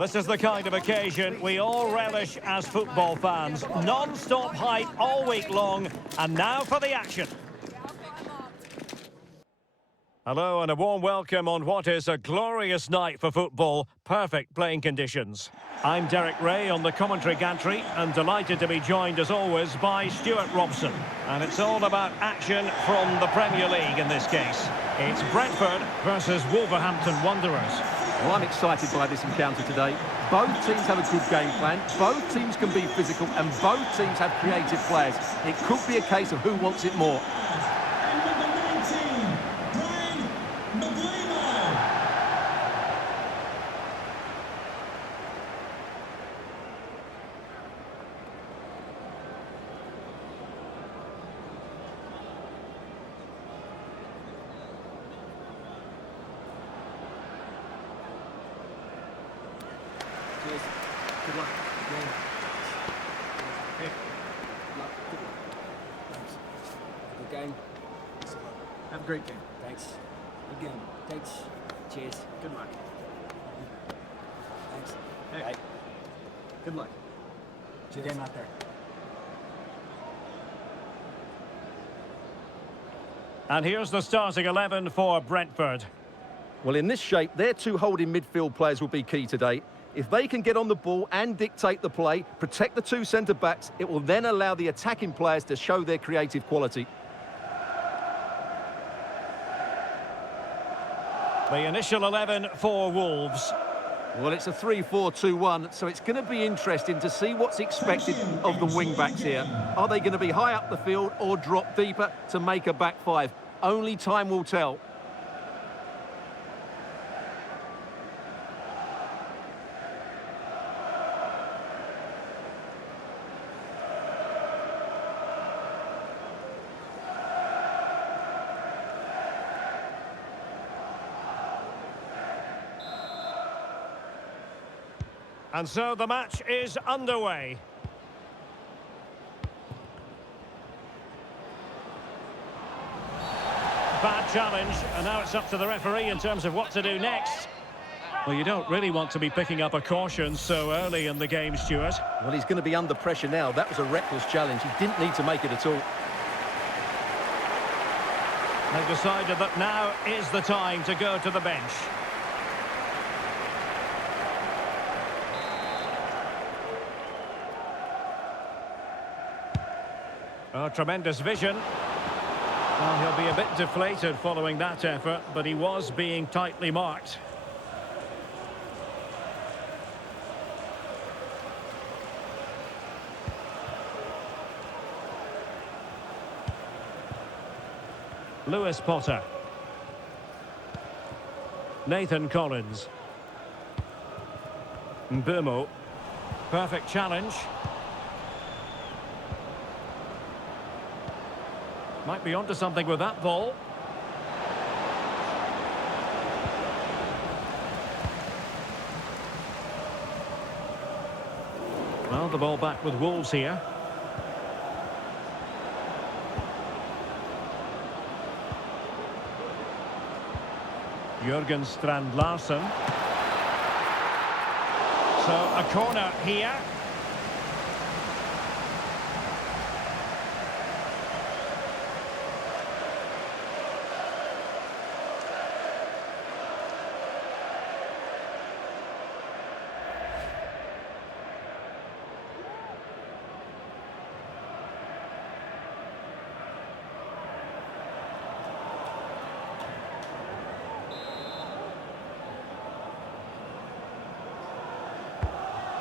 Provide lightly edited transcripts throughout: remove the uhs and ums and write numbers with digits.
This is the kind of occasion we all relish as football fans. Non-stop hype all week long, and now for the action. Hello and a warm welcome on what is a glorious night for football. Perfect playing conditions. I'm Derek Ray on the commentary gantry and delighted to be joined as always by Stuart Robson. And it's all about action from the Premier League in this case. It's Brentford versus Wolverhampton Wanderers. Well, I'm excited by this encounter today. Both teams have a good game plan, both teams can be physical and both teams have creative players. It could be a case of who wants it more. Cheers. Good luck. Yeah. Hey. Good luck. Good luck. Thanks. Good game. Have a great game. Thanks. Good game. Thanks. Cheers. Good luck. Thanks. Hey. Bye. Good luck. Cheers. Good game out there. And here's the starting 11 for Brentford. Well, in this shape, their two holding midfield players will be key today. If they can get on the ball and dictate the play, protect the two centre-backs, it will then allow the attacking players to show their creative quality. The initial 11 for Wolves. Well, it's a 3-4-2-1, so it's going to be interesting to see what's expected of the wing-backs here. Are they going to be high up the field or drop deeper to make a back five? Only time will tell. And so the match is underway. Bad challenge, and now it's up to the referee in terms of what to do next. Well, you don't really want to be picking up a caution so early in the game, Stuart. Well, he's going to be under pressure now. That was a reckless challenge. He didn't need to make it at all. They've decided that now is the time to go to the bench. Oh, tremendous vision. Well, he'll be a bit deflated following that effort, but he was being tightly marked. Lewis Potter. Nathan Collins. Mbumo. Perfect challenge. Might be onto something with that ball. Well, the ball back with Wolves here. Jurgen Strand Larsen. So a corner here.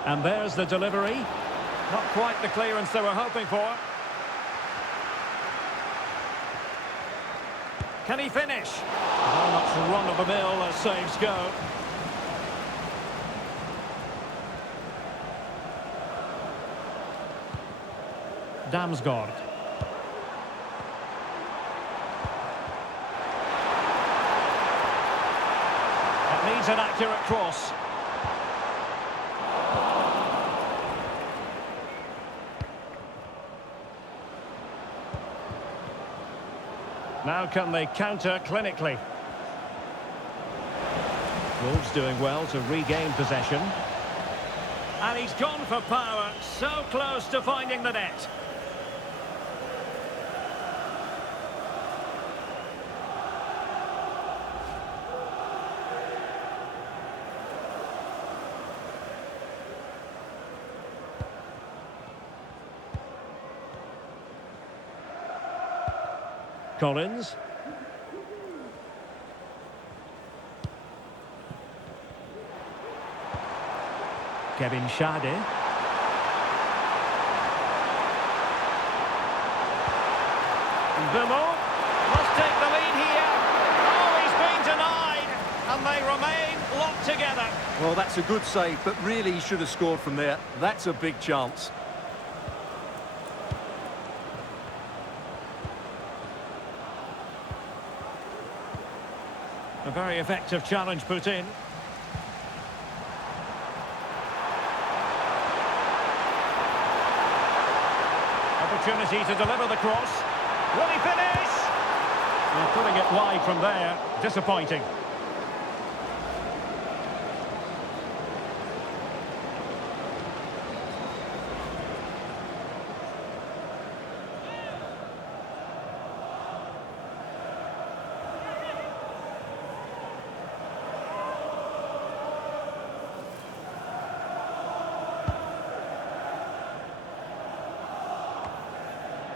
And there's the delivery. Not quite the clearance they were hoping for. Can he finish? Very much run-of-the-mill as saves go. Damsgaard. It needs an accurate cross. Now can they counter clinically? Wolves doing well to regain possession. And he's gone for power, so close to finding the net. Collins. Kevin Schade. Bemo must take the lead here. Oh, he's been denied, and they remain locked together. Well, that's a good save, but really he should have scored from there. That's a big chance. A very effective challenge put in. Opportunity to deliver the cross. Will he finish? Well, putting it wide from there. Disappointing.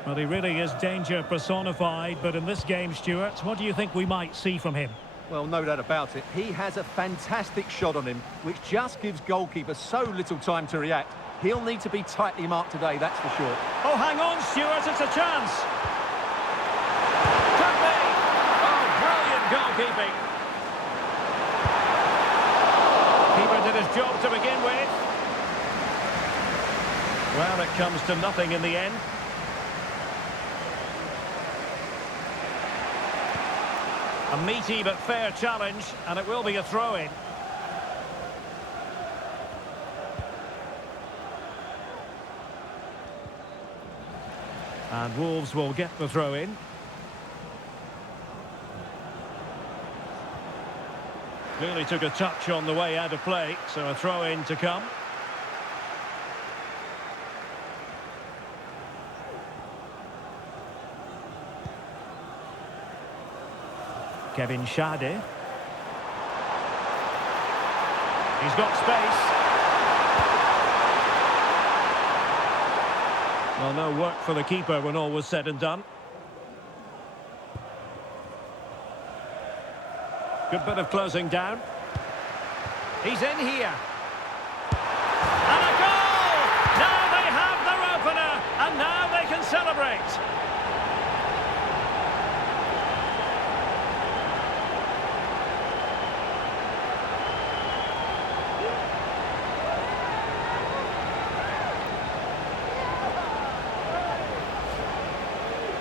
Well, he really is danger personified, but in this game, Stuart, what do you think we might see from him? Well, no doubt about it. He has a fantastic shot on him, which just gives goalkeepers so little time to react. He'll need to be tightly marked today, that's for sure. Oh, hang on, Stuart, it's a chance. Could be. Oh, brilliant goalkeeping. Keeper did his job to begin with. Well, it comes to nothing in the end. A meaty but fair challenge, and it will be a throw-in. And Wolves will get the throw-in. Clearly took a touch on the way out of play, so a throw-in to come. Kevin Schade. He's got space. Well, no work for the keeper when all was said and done. Good bit of closing down. He's in here. And a goal! Now they have their opener, and now they can celebrate.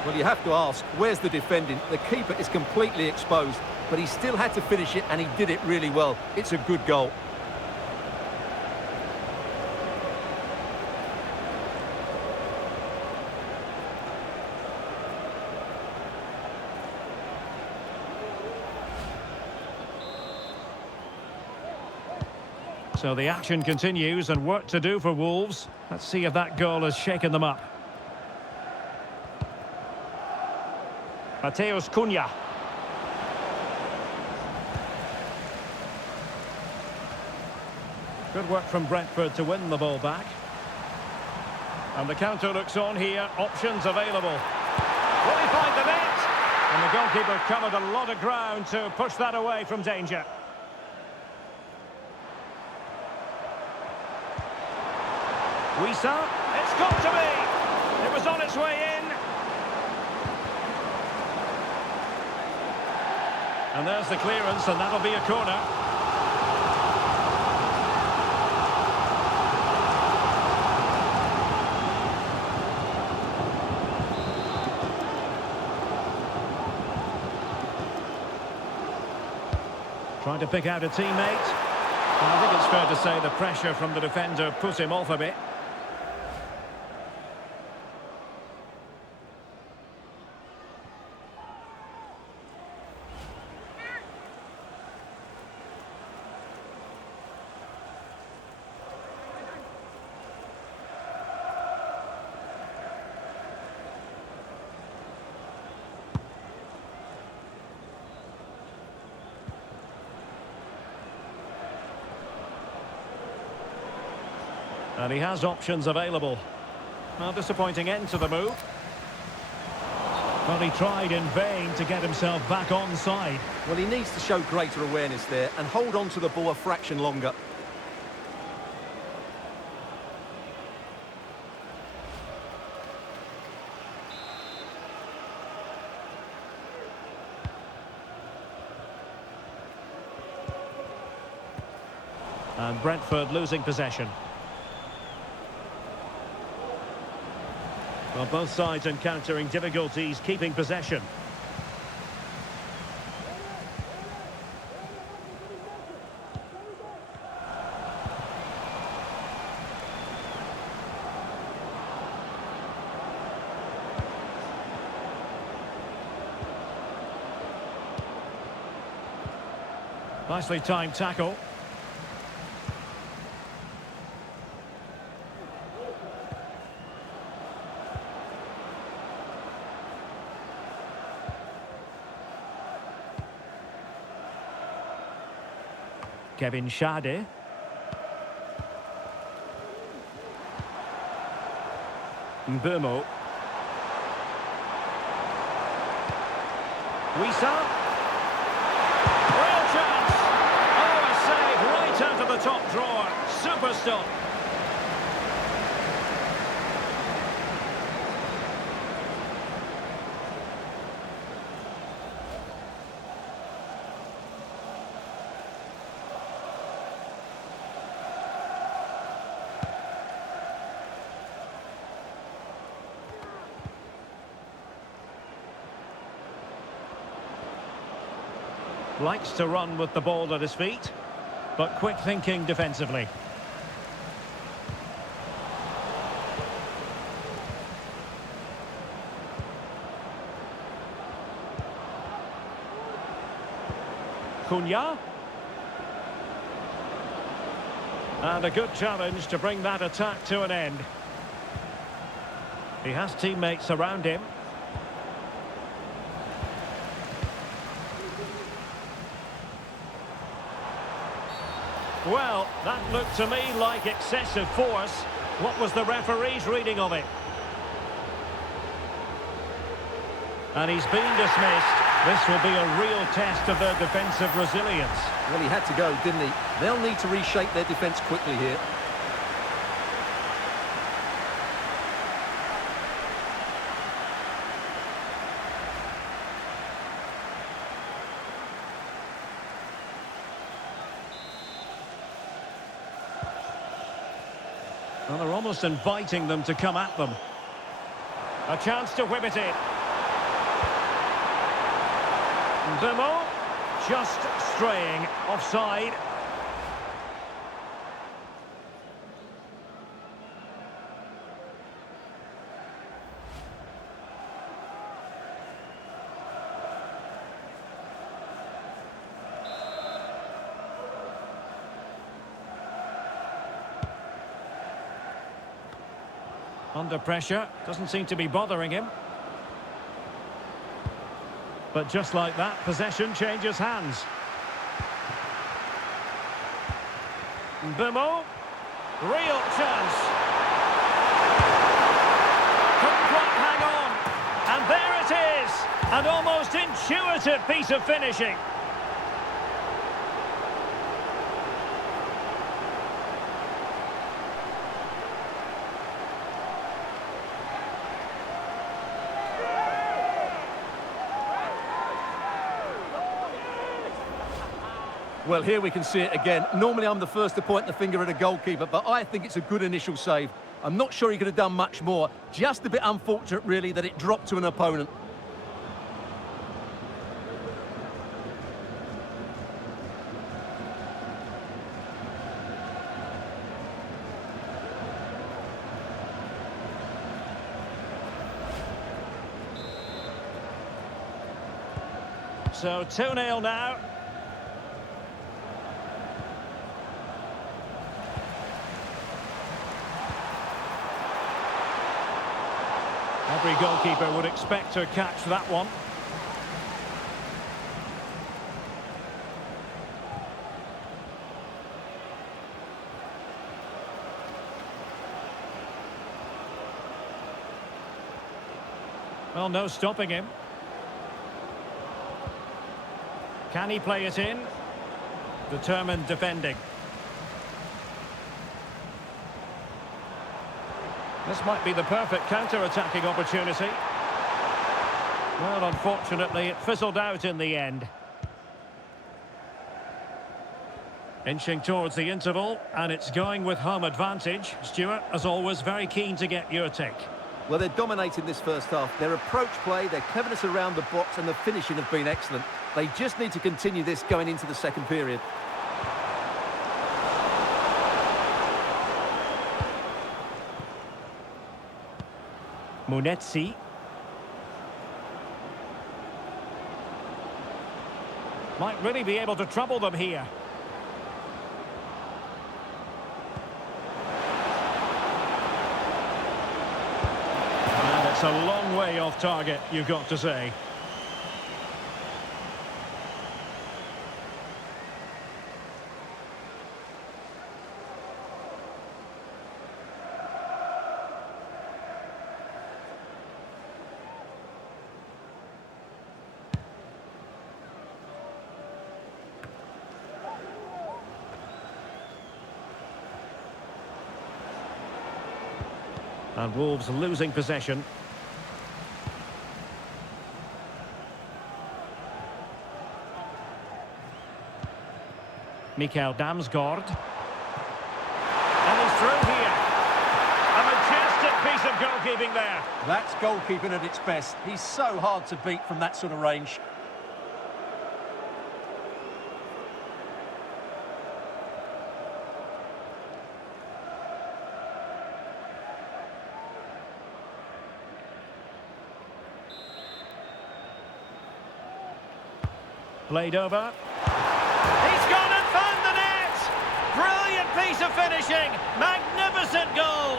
Well, you have to ask, where's the defending? The keeper is completely exposed, but he still had to finish it, and he did it really well. It's a good goal. So the action continues and work to do for Wolves. Let's see if that goal has shaken them up. Mateus Cunha. Good work from Brentford to win the ball back. And the counter looks on here. Options available. Will he find the net? And the goalkeeper covered a lot of ground to push that away from danger. Wisa. It's got to be. It was on its way in. And there's the clearance, and that'll be a corner. Trying to pick out a teammate. And I think it's fair to say the pressure from the defender put him off a bit. And he has options available. Well, disappointing end to the move. But he tried in vain to get himself back onside. Well, he needs to show greater awareness there and hold on to the ball a fraction longer. And Brentford losing possession. Well, both sides encountering difficulties keeping possession. Nicely timed tackle. Kevin Schade. Mbumo. Wissa. Real chance. Oh, a save right out of the top drawer. Super stop. Likes to run with the ball at his feet, but quick thinking defensively. Cunha. And a good challenge to bring that attack to an end. He has teammates around him. Well, that looked to me like excessive force. What was the referee's reading of it? And he's been dismissed. This will be a real test of their defensive resilience. Well, he had to go, didn't he? They'll need to reshape their defence quickly here. Well, they're almost inviting them to come at them. A chance to whip it in. Bemo, just straying offside. Under pressure, doesn't seem to be bothering him. But just like that, possession changes hands. Bemo, real chance. Couldn't quite hang on. And there it is, an almost intuitive piece of finishing. Well, here we can see it again. Normally I'm the first to point the finger at a goalkeeper, but I think it's a good initial save. I'm not sure he could have done much more. Just a bit unfortunate, really, that it dropped to an opponent. So 2-0 now. Every goalkeeper would expect to catch that one. Well, no stopping him. Can he play it in? Determined defending. This might be the perfect counter-attacking opportunity. Well, unfortunately, it fizzled out in the end. Inching towards the interval, and it's going with home advantage. Stuart, as always, very keen to get your take. Well, they're dominating this first half. Their approach play, their cleverness around the box and the finishing have been excellent. They just need to continue this going into the second period. Munetsi. Might really be able to trouble them here. And it's a long way off target, you've got to say. And Wolves losing possession. Mikael Damsgaard. And he's through here. A majestic piece of goalkeeping there. That's goalkeeping at its best. He's so hard to beat from that sort of range. Played over. He's gone and found the net! Brilliant piece of finishing! Magnificent goal!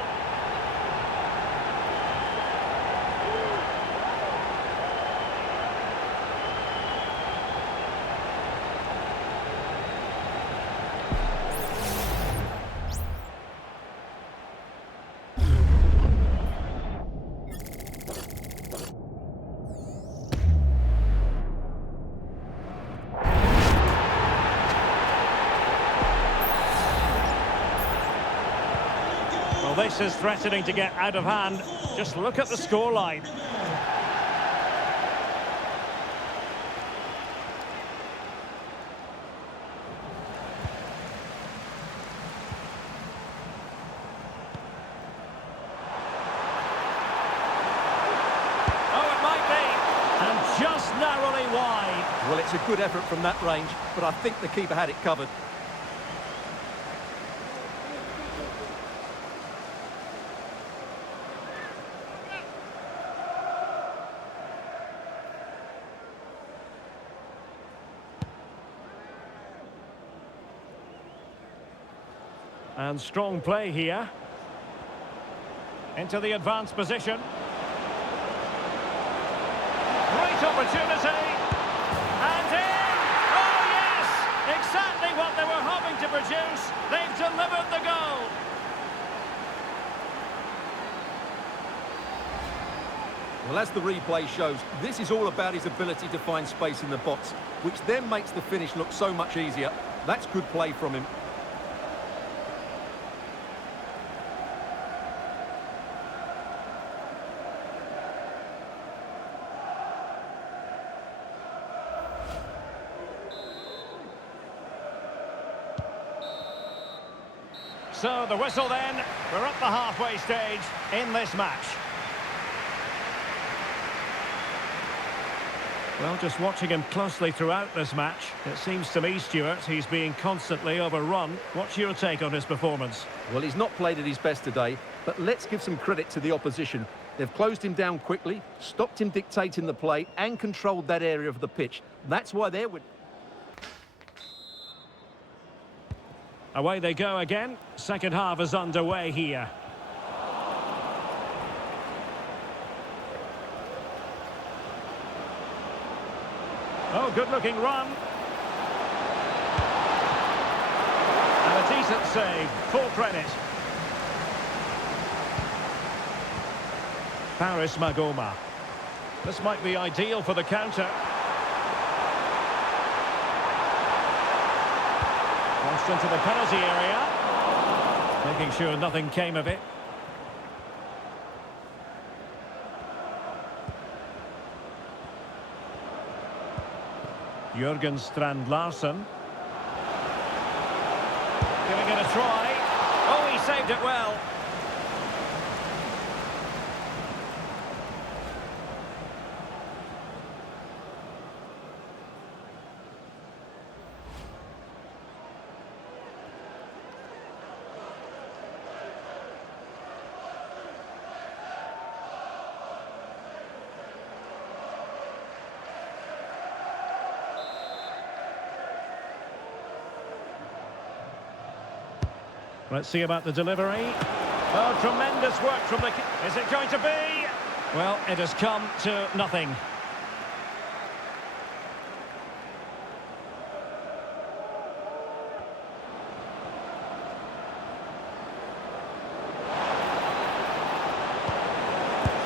Well, this is threatening to get out of hand. Just look at the scoreline. Oh, it might be. And just narrowly wide. Well, it's a good effort from that range, but I think the keeper had it covered. And strong play here. Into the advanced position. Great opportunity. And in! Oh yes! Exactly what they were hoping to produce. They've delivered the goal. Well, as the replay shows, this is all about his ability to find space in the box, which then makes the finish look so much easier. That's good play from him. So the whistle then, we're at the halfway stage in this match. Well, just watching him closely throughout this match, it seems to me, Stuart, he's being constantly overrun. What's your take on his performance? Well, he's not played at his best today, but let's give some credit to the opposition. They've closed him down quickly, stopped him dictating the play, and controlled that area of the pitch. That's why they're with... Away they go again. Second half is underway here. Oh, good-looking run. And a decent save. Full credit. Paris Magoma. This might be ideal for the counter. Crossed into the penalty area. Making sure nothing came of it. Jürgen Strand Larsen. Giving it a try. Oh, he saved it well. Let's see about the delivery. Oh, tremendous work from the... Is it going to be? Well, it has come to nothing.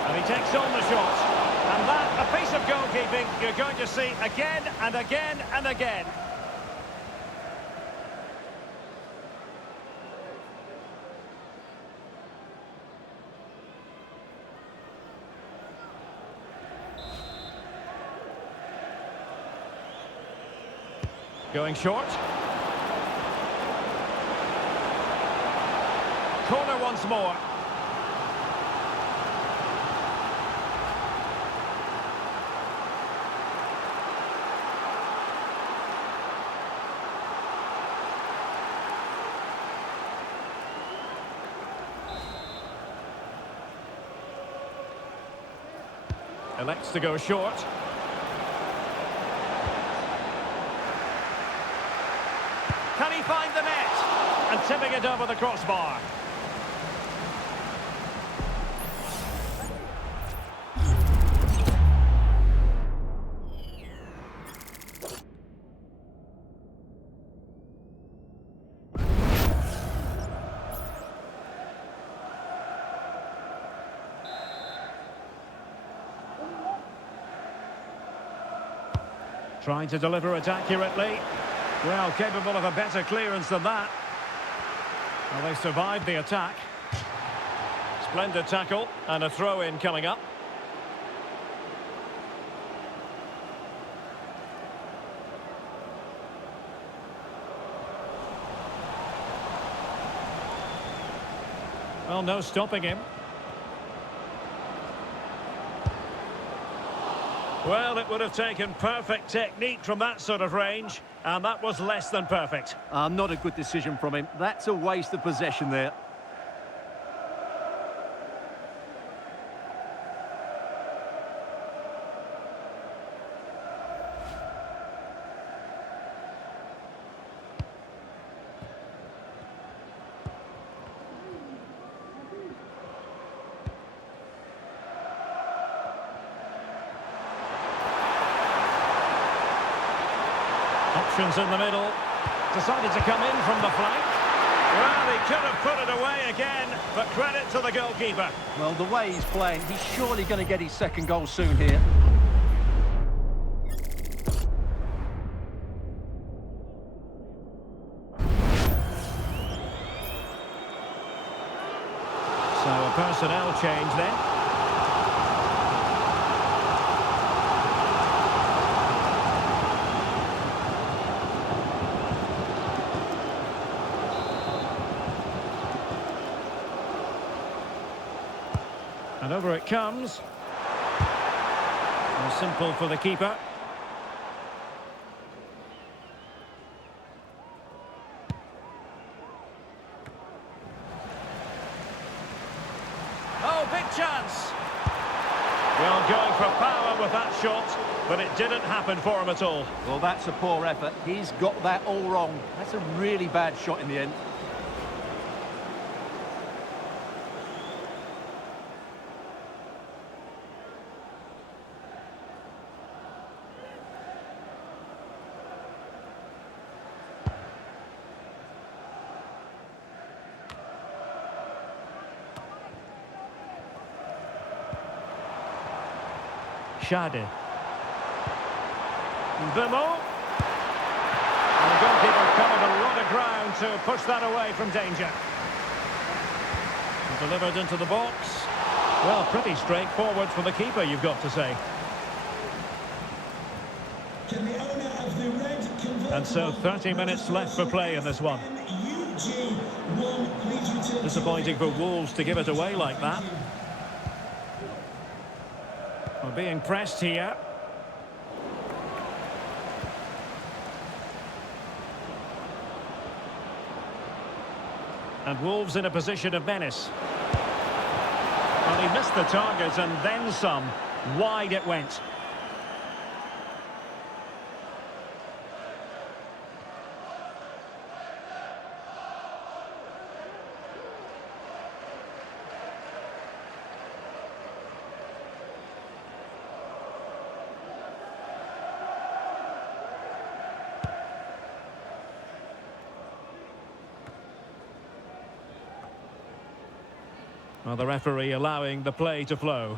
And he takes on the shot. And that, a piece of goalkeeping you're going to see again and again and again. Going short. Corner once more. Elects to go short. Can he find the net? And tipping it over the crossbar. Trying to deliver it accurately. Well, capable of a better clearance than that. Well, they survived the attack. Splendid tackle and a throw-in coming up. Well, no stopping him. Well, it would have taken perfect technique from that sort of range, and that was less than perfect. Not a good decision from him. That's a waste of possession there. Options in the middle. Decided to come in from the flank. Well, he could have put it away again, but credit to the goalkeeper. Well, the way he's playing, he's surely going to get his second goal soon here. So a personnel change then. And over it comes. And simple for the keeper. Oh, big chance! Well, going for power with that shot, but it didn't happen for him at all. Well, that's a poor effort. He's got that all wrong. That's a really bad shot in the end. Shade. Bemo. And the goalkeeper covered a lot of ground to push that away from danger. Delivered into the box. Well, pretty straightforward for the keeper, you've got to say. And so 30 minutes left for play in this one. Disappointing for Wolves to give it away like that. We're being pressed here. And Wolves in a position of menace. Well, he missed the target and then some. Wide it went. Well, the referee allowing the play to flow.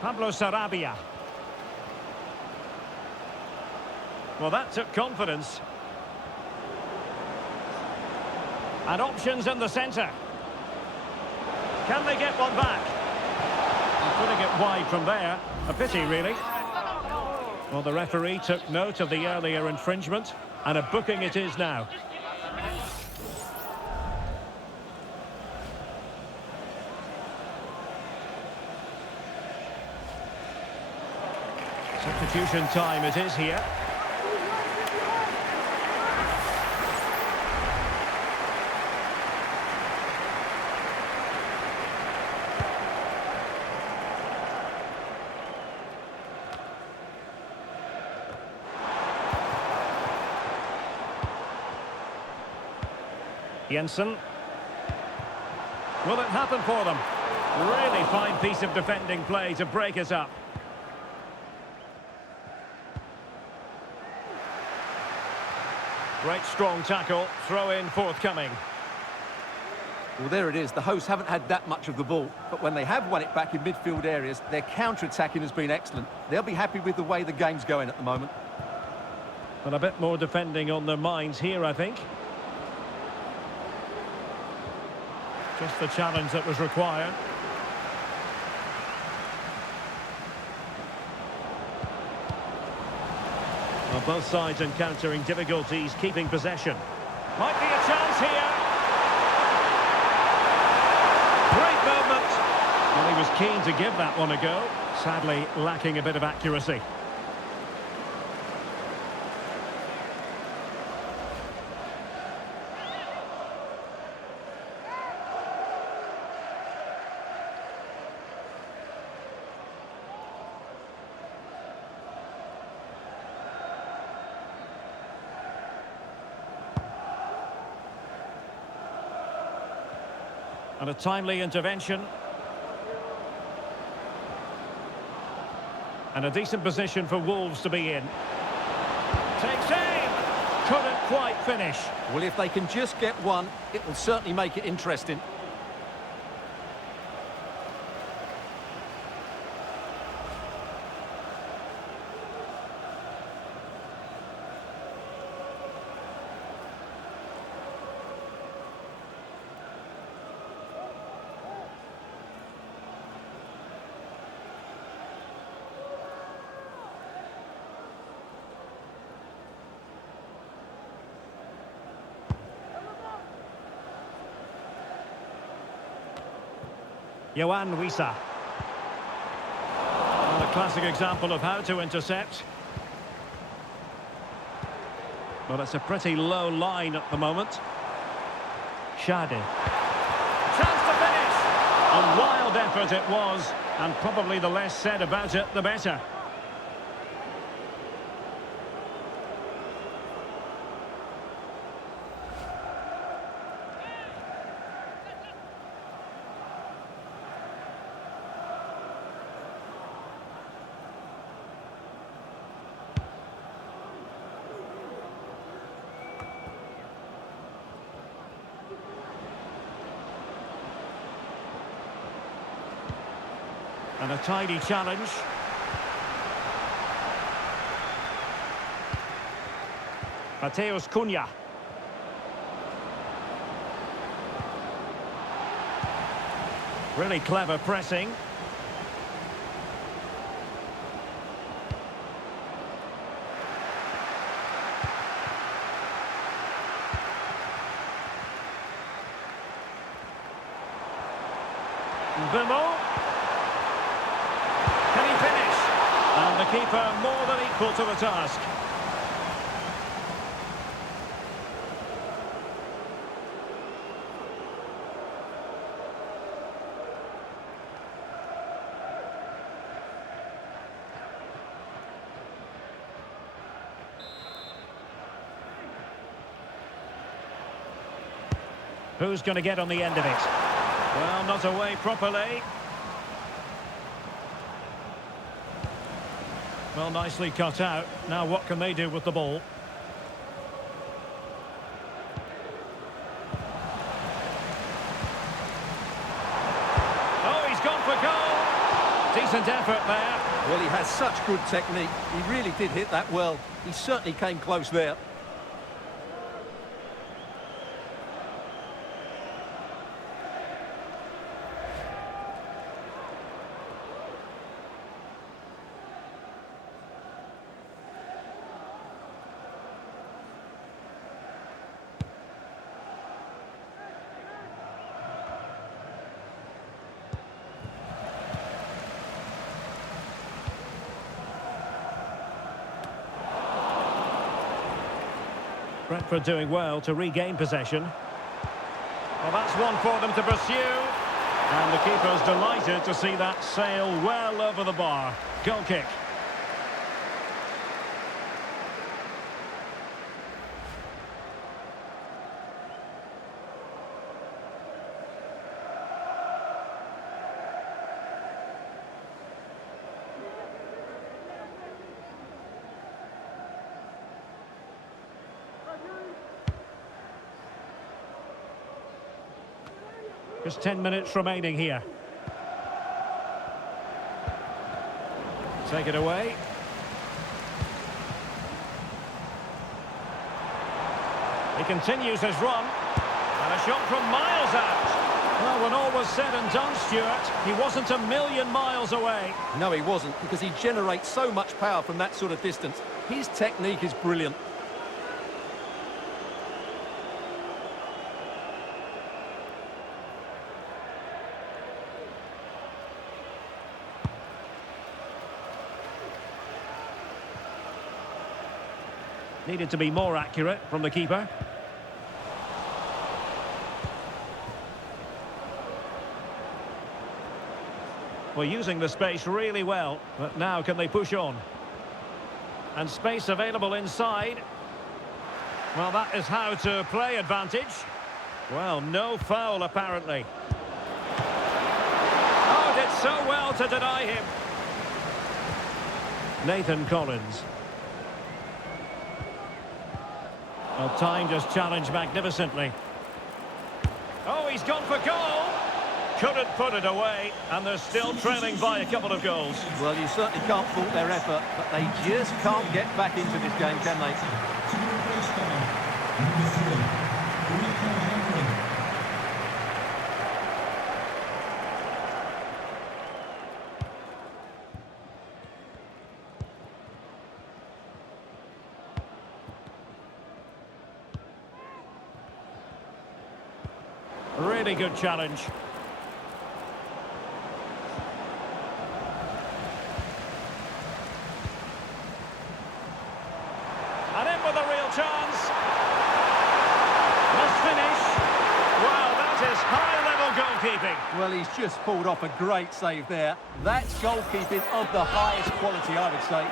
Pablo Sarabia. Well, that took confidence. And options in the centre. Can they get one back? And putting it wide from there. A pity, really. Well, the referee took note of the earlier infringement, and a booking it is now. Substitution time it is here. Jensen. Will it happen for them? Really fine piece of defending play to break us up. Great strong tackle, throw in forthcoming. Well, there it is. The hosts haven't had that much of the ball, but when they have won it back in midfield areas, their counter-attacking has been excellent. They'll be happy with the way the game's going at the moment. And a bit more defending on their minds here, I think. Just the challenge that was required. Well, both sides encountering difficulties keeping possession. Might be a chance here. Great movement. Well, he was keen to give that one a go. Sadly, lacking a bit of accuracy. And a timely intervention. And a decent position for Wolves to be in. Takes aim! Couldn't quite finish. Well, if they can just get one, it will certainly make it interesting. Yohan Wissa. Well, a classic example of how to intercept. Well, it's a pretty low line at the moment. Shade. Chance to finish! A wild effort it was, and probably the less said about it, the better. And a tidy challenge. Mateus Cunha. Really clever pressing. Bimo. Can he finish? And the keeper more than equal to the task. Who's going to get on the end of it? Well, not away properly. Well, nicely cut out. Now what can they do with the ball? Oh, he's gone for goal! Decent effort there. Well, he has such good technique. He really did hit that well. He certainly came close there. Brentford doing well to regain possession. Well, that's one for them to pursue. And the keeper's delighted to see that sail well over the bar. Goal kick. Just 10 minutes remaining here. Take it away. He continues his run. And a shot from miles out. Well, when all was said and done, Stuart, he wasn't a million miles away. No, he wasn't, because he generates so much power from that sort of distance. His technique is brilliant. Needed to be more accurate from the keeper. We're using the space really well, but now can they push on? And space available inside. Well, that is how to play advantage. Well, no foul apparently. Oh, did so well to deny him. Nathan Collins. Well, timed his challenge magnificently. Oh, he's gone for goal. Couldn't put it away, and they're still trailing by a couple of goals. Well, you certainly can't fault their effort, but they just can't get back into this game, can they? Really good challenge. And in with a real chance. Must finish. Well, that is high-level goalkeeping. Well, he's just pulled off a great save there. That's goalkeeping of the highest quality, I would say.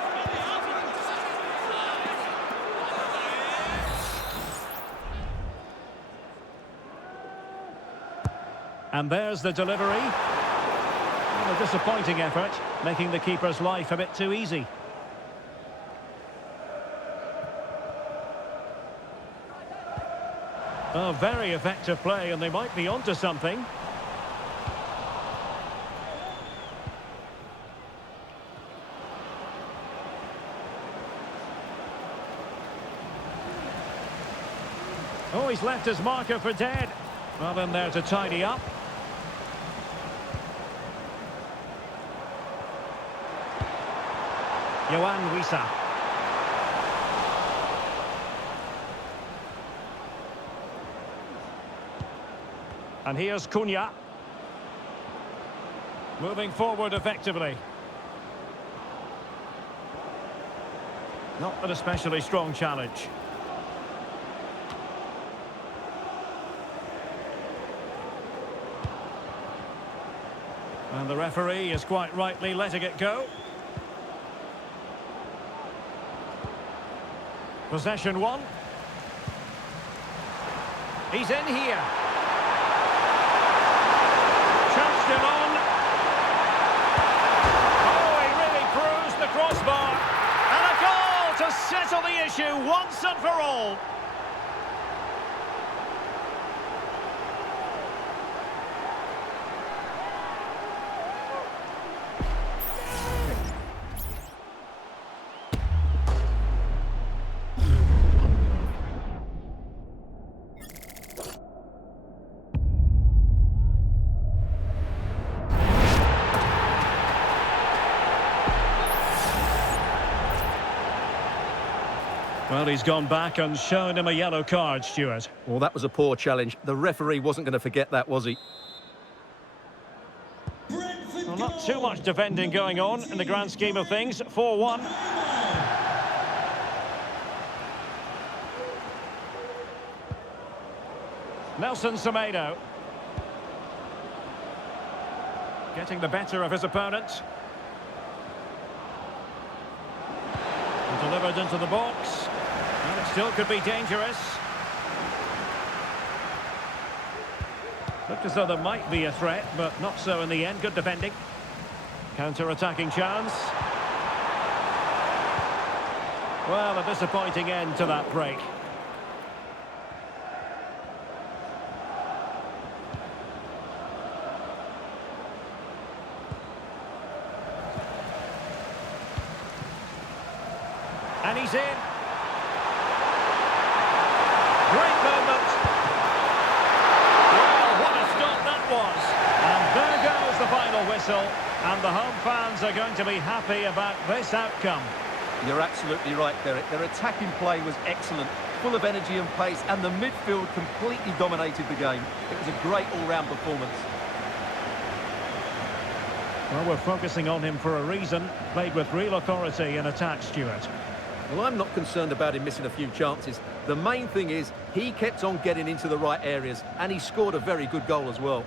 And there's the delivery. Well, a disappointing effort, making the keeper's life a bit too easy. Oh, very effective play, and they might be onto something. he's left his marker for dead. Well, in there to tidy up. Johan Wissa. And here's Cunha. Moving forward effectively. Not an especially strong challenge. And the referee is quite rightly letting it go. Possession one. He's in here. Charged him on. Oh, he really cruised the crossbar. And a goal to settle the issue once and for all. Well, he's gone back and shown him a yellow card, Stuart. Well, that was a poor challenge. The referee wasn't going to forget that, was he? Well, not too much defending going on in the grand scheme of things. 4-1. Nelson Semedo. Getting the better of his opponent. And delivered into the box. And it still could be dangerous. Looked as though there might be a threat, but not so in the end. Good defending. Counter-attacking chance. Well, a disappointing end to that break. And he's in. Great moment. Well, what a stop that was. And there goes the final whistle. And the home fans are going to be happy about this outcome. You're absolutely right, Derek. Their attacking play was excellent, full of energy and pace, and the midfield completely dominated the game. It was a great all-round performance. Well, we're focusing on him for a reason. Played with real authority in attack, Stuart. Well, I'm not concerned about him missing a few chances. The main thing is he kept on getting into the right areas, and he scored a very good goal as well.